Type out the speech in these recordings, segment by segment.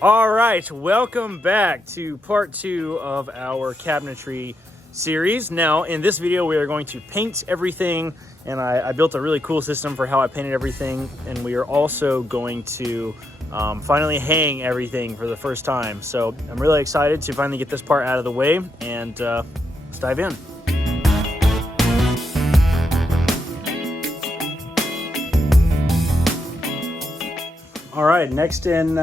All right, welcome back to part 2 of our cabinetry series. Now, in this video, we are going to paint everything, and I built a really cool system for how I painted everything, and we are also going to finally hang everything for the first time. So I'm really excited to finally get this part out of the way, and let's dive in. All right, next in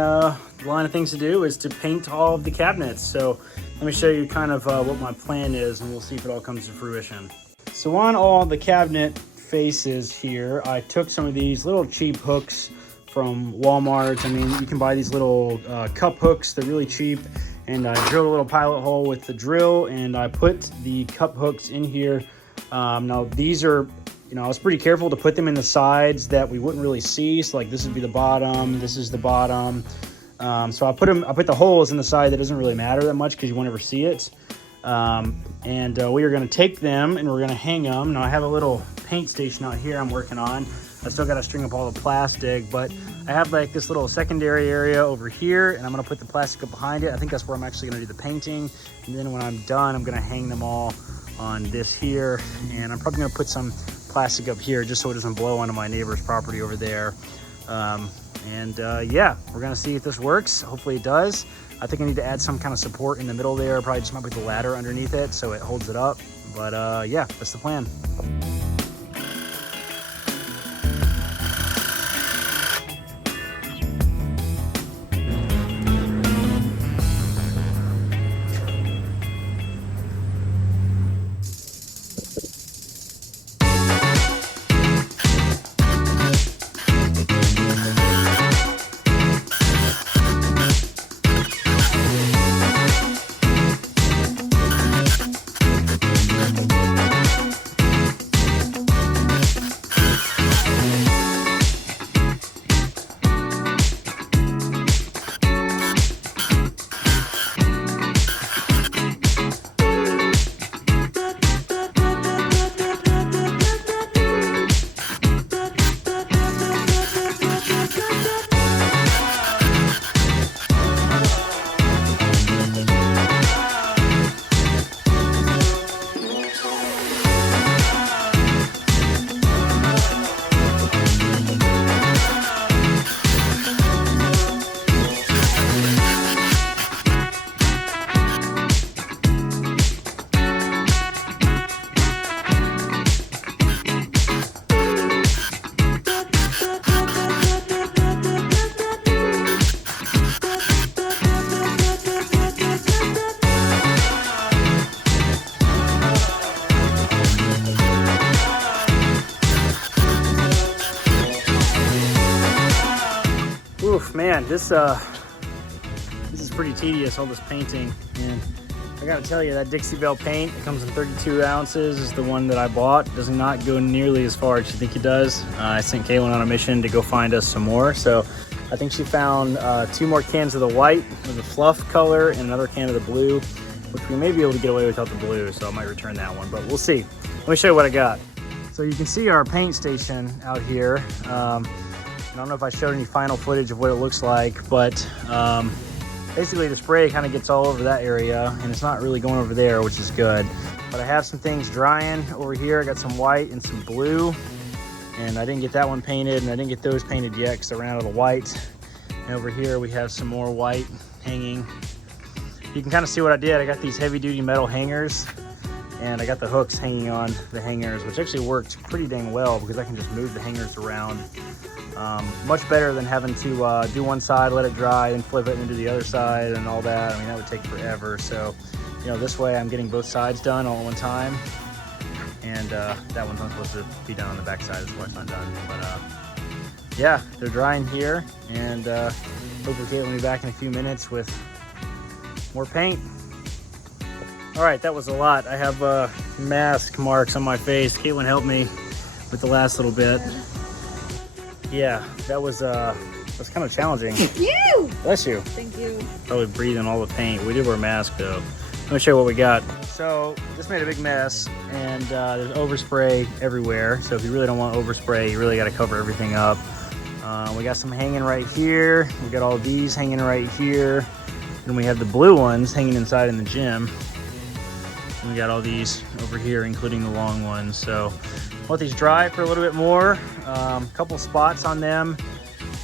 line of things to do is to paint all of the cabinets. So let me show you kind of what my plan is, and we'll see if it all comes to fruition. So on all the cabinet faces here, I took some of these little cheap hooks from Walmart. I mean, you can buy these little cup hooks. They're really cheap. And I drilled a little pilot hole with the drill, and I put the cup hooks in here. Now these are, I was pretty careful to put them in the sides that we wouldn't really see. So like this would be the bottom, this is the bottom. So I put the holes in the side that doesn't really matter that much because you won't ever see it. We are going to take them and we're going to hang them. Now I have a little paint station out here I'm working on. I still got to string up all the plastic, but I have like this little secondary area over here, and I'm going to put the plastic up behind it. I think that's where I'm actually going to do the painting. And then when I'm done, I'm going to hang them all on this here. And I'm probably going to put some plastic up here just so it doesn't blow onto my neighbor's property over there. Yeah, we're gonna see if this works. Hopefully it does. I think I need to add some kind of support in the middle there. Probably just might put the ladder underneath it so it holds it up. But yeah, that's the plan. Oof, man, this is pretty tedious, all this painting. And I gotta tell you, that Dixie Belle paint, it comes in 32 ounces, is the one that I bought. It does not go nearly as far as you think it does. I sent Kaylin on a mission to go find us some more. So I think she found 2 more cans of the white, of the fluff color, and another can of the blue, which we may be able to get away without the blue, so I might return that one, but we'll see. Let me show you what I got. So you can see our paint station out here. I don't know if I showed any final footage of what it looks like, but basically the spray kind of gets all over that area, and it's not really going over there, which is good. But I have some things drying over here. I got some white and some blue, and I didn't get that one painted, and I didn't get those painted yet because I ran out of the white. And over here we have some more white hanging. You can kind of see what I did. I got these heavy-duty metal hangers, and I got the hooks hanging on the hangers, which actually worked pretty dang well because I can just move the hangers around. Much better than having to do one side, let it dry, and flip it into the other side and all that. I mean, that would take forever. So, this way I'm getting both sides done all at one time. And that one's not supposed to be done on the back side, that's why it's not done. But yeah, they're drying here, and hopefully Kate will be back in a few minutes with more paint. All right, that was a lot. I have mask marks on my face. Caitlin helped me with the last little bit. Yeah, that was kind of challenging. Thank you. Bless you. Thank you. Probably breathing all the paint. We did wear masks though. Let me show you what we got. So this made a big mess, and there's overspray everywhere. So if you really don't want overspray, you really got to cover everything up. We got some hanging right here. We got all these hanging right here. And we have the blue ones hanging inside in the gym. And we got all these over here, including the long ones. So I'll let these dry for a little bit more. A couple spots on them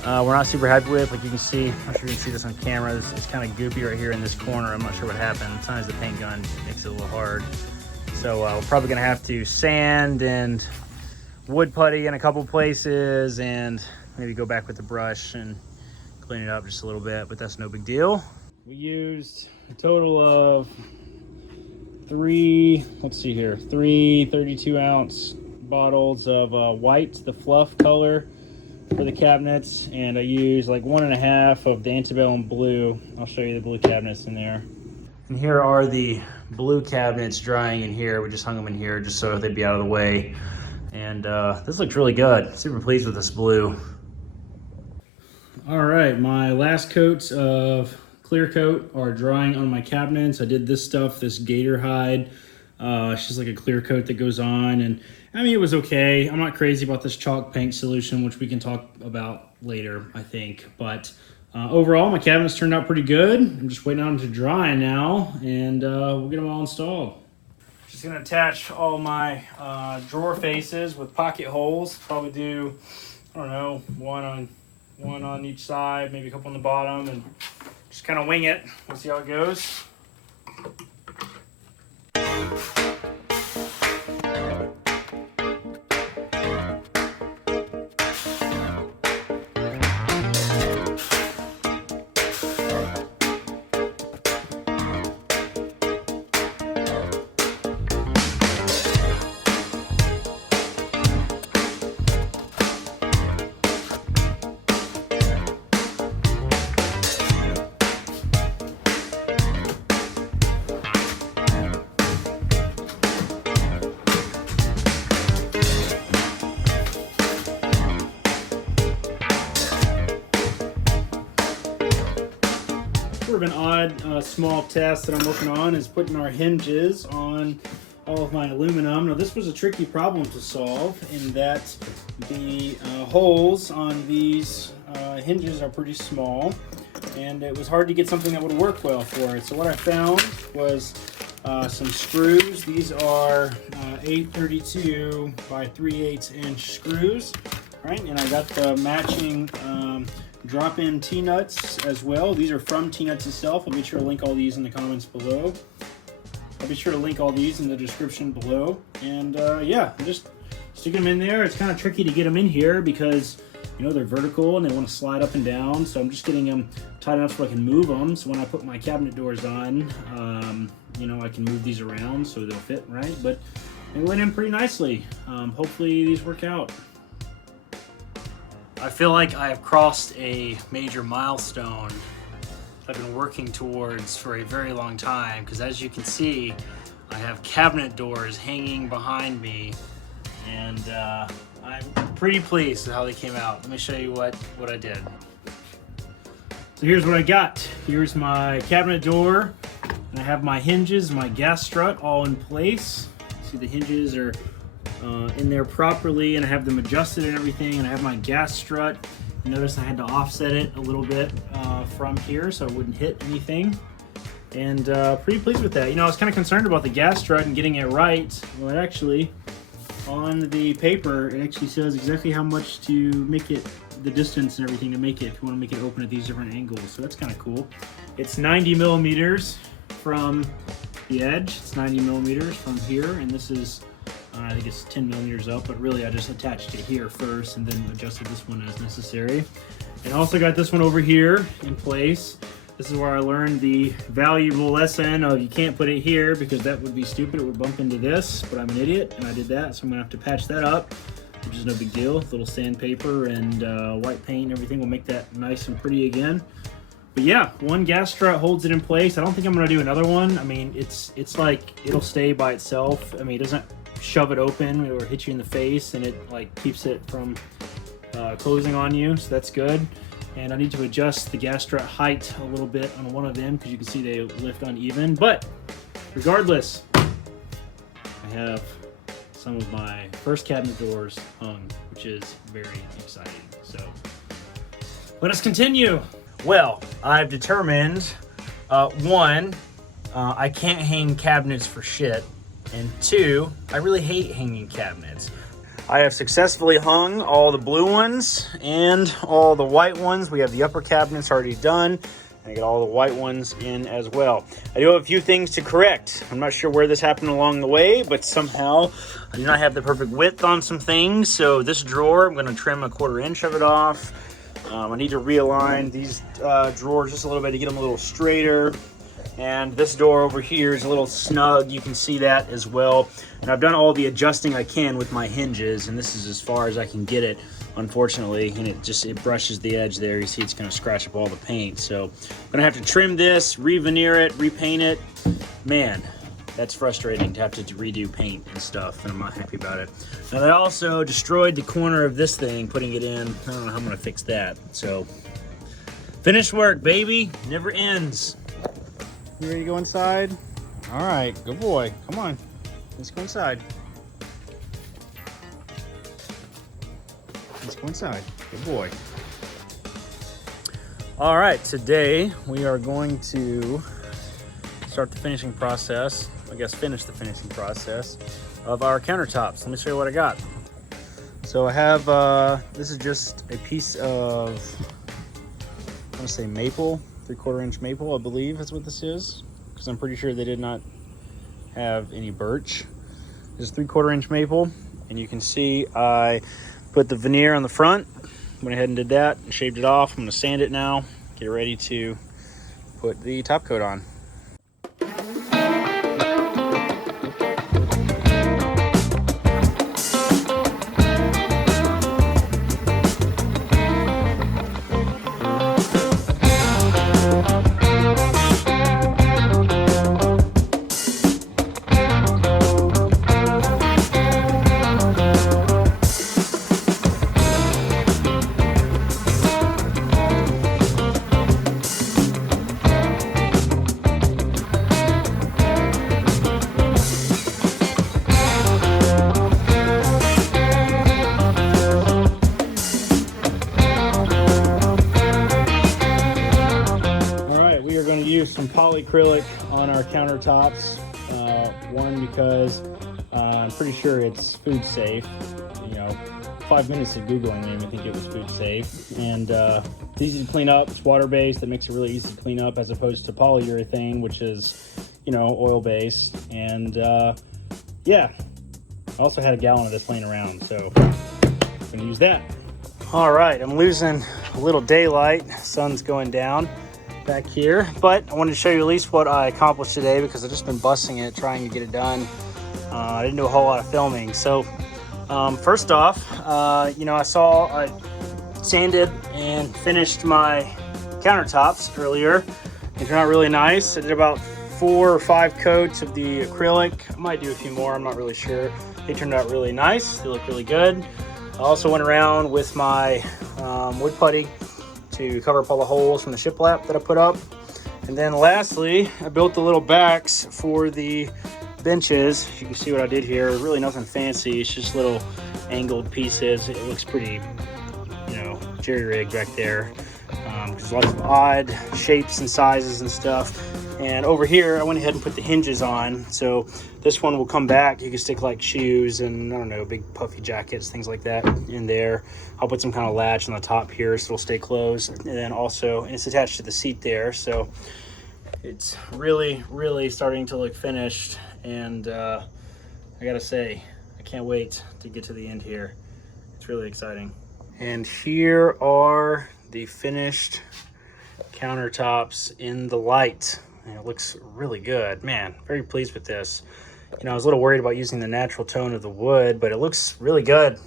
we're not super happy with. Like you can see, I'm not sure you can see this on camera. It's kind of goopy right here in this corner. I'm not sure what happened. Sometimes the paint gun makes it a little hard. So we're probably gonna have to sand and wood putty in a couple places and maybe go back with the brush and clean it up just a little bit, but that's no big deal. We used a total of three 32-ounce bottles of white, the fluff color for the cabinets, and I used like 1.5 of the antebellum blue. I'll show you the blue cabinets in there. And here are the blue cabinets drying in here. We just hung them in here just so they'd be out of the way. And this looks really good. Super pleased with this blue. All right, my last coats of clear coat are drying on my cabinets. I did this stuff, this gator hide. It's just like a clear coat that goes on, and I mean, it was okay. I'm not crazy about this chalk paint solution, which we can talk about later, I think. But overall, my cabinets turned out pretty good. I'm just waiting on them to dry now, and we'll get them all installed. Just gonna attach all my drawer faces with pocket holes. Probably do, I don't know, one on each side, maybe a couple on the bottom, and just kind of wing it. We'll see how it goes. Sort of an odd small test that I'm working on is putting our hinges on all of my aluminum. Now this was a tricky problem to solve in that the holes on these hinges are pretty small, and it was hard to get something that would work well for it. So what I found was some screws. These are 832 by 3/8 inch screws, right? And I got the matching drop-in T-nuts as well. These are from T-nuts itself. I'll be sure to link all these in the comments below. I'll be sure to link all these in the description below. And yeah, just stick them in there. It's kind of tricky to get them in here because, you know, they're vertical and they want to slide up and down. So I'm just getting them tight enough so I can move them. So when I put my cabinet doors on, you know, I can move these around so they'll fit right. But they went in pretty nicely. Hopefully these work out. I feel like I have crossed a major milestone I've been working towards for a very long time, because as you can see, I have cabinet doors hanging behind me, and I'm pretty pleased with how they came out. Let me show you what I did. So here's what I got. Here's my cabinet door, and I have my hinges, my gas strut all in place. See, the hinges are in there properly, and I have them adjusted and everything, and I have my gas strut. You notice I had to offset it a little bit from here so it wouldn't hit anything, and pretty pleased with that. You know, I was kind of concerned about the gas strut and getting it right. Well, it actually, on the paper, it actually says exactly how much to make it, the distance and everything to make it, if you want to make it open at these different angles. So that's kind of cool. It's 90 millimeters from the edge. It's 90 millimeters from here, and this is I think it's 10 millimeters up, but really I just attached it here first and then adjusted this one as necessary. And also got this one over here in place. This is where I learned the valuable lesson of you can't put it here because that would be stupid. It would bump into this, but I'm an idiot and I did that. So I'm gonna have to patch that up, which is no big deal. A little sandpaper and white paint and everything will make that nice and pretty again. But yeah, one gas strut holds it in place. I don't think I'm gonna do another one. I mean, it's like it'll stay by itself. I mean, it doesn't shove it open or hit you in the face, and it like keeps it from closing on you, so that's good. And I need to adjust the gas strut height a little bit on one of them because you can see they lift uneven. But regardless, I have some of my first cabinet doors hung, which is very exciting. So Let us continue. Well, I've determined, one, I can't hang cabinets for shit, and two, I really hate hanging cabinets. I have successfully hung all the blue ones and all the white ones. We have the upper cabinets already done. I got all the white ones in as well. I do have a few things to correct. I'm not sure where this happened along the way, but somehow I do not have the perfect width on some things. So this drawer, I'm gonna trim 1/4 inch of it off. I need to realign these drawers just a little bit to get them a little straighter. And this door over here is a little snug. You can see that as well. And I've done all the adjusting I can with my hinges, and this is as far as I can get it, unfortunately. And it brushes the edge there. You see it's gonna scratch up all the paint. So I'm gonna have to trim this, re-veneer it, repaint it. Man, that's frustrating to have to redo paint and stuff, and I'm not happy about it. Now, I also destroyed the corner of this thing, putting it in. I don't know how I'm gonna fix that. So, finished work, baby. Never ends. You ready to go inside? All right, good boy. Come on, let's go inside. Let's go inside, good boy. All right, today we are going to start the finishing process. I guess finish the finishing process of our countertops. Let me show you what I got. So I have, this is just a piece of, I want to say maple, 3/4 inch maple, I believe that's what this is, because I'm pretty sure they did not have any birch. This is 3/4 inch maple, and you can see I put the veneer on the front, went ahead and did that and shaved it off. I'm going to sand it now, get ready to put the top coat on. Some polyacrylic on our countertops. One, because I'm pretty sure it's food safe. You know, 5 minutes of Googling made me think it was food safe. And it's easy to clean up. It's water-based. That makes it really easy to clean up, as opposed to polyurethane, which is, you know, oil-based. And yeah, I also had a gallon of this laying around, so I'm gonna use that. All right, I'm losing a little daylight. Sun's going down back here, but I wanted to show you at least what I accomplished today, because I've just been busting it trying to get it done. I didn't do a whole lot of filming. So first off, you know, I sanded and finished my countertops earlier. They turned out really nice. I did about 4 or 5 coats of the acrylic. I might do a few more, I'm not really sure. They turned out really nice. They look really good. I also went around with my wood putty to cover up all the holes from the shiplap that I put up. And then lastly, I built the little backs for the benches. You can see what I did here. Really nothing fancy. It's just little angled pieces. It looks pretty, you know, jerry-rigged back there. There's lots of odd shapes and sizes and stuff. And over here, I went ahead and put the hinges on. So this one will come back. You can stick like shoes and, I don't know, big puffy jackets, things like that in there. I'll put some kind of latch on the top here so it'll stay closed. And then also, and it's attached to the seat there. So it's really, really starting to look finished. And I gotta say, I can't wait to get to the end here. It's really exciting. And here are the finished countertops in the light. And it looks really good. Man, very pleased with this. You know, I was a little worried about using the natural tone of the wood, but it looks really good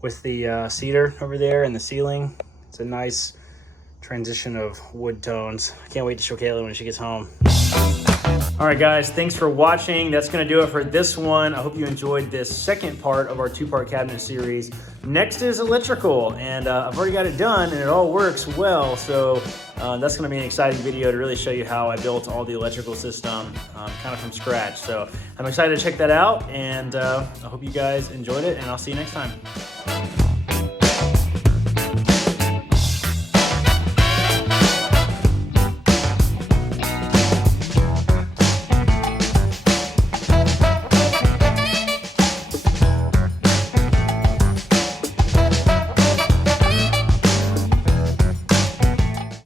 with the cedar over there and the ceiling. It's a nice transition of wood tones. I can't wait to show Kayla when she gets home. All right, guys, thanks for watching. That's gonna do it for this one. I hope you enjoyed this second part of our 2-part cabinet series. Next is electrical, and I've already got it done and it all works well. So that's gonna be an exciting video to really show you how I built all the electrical system kind of from scratch. So I'm excited to check that out, and I hope you guys enjoyed it, and I'll see you next time.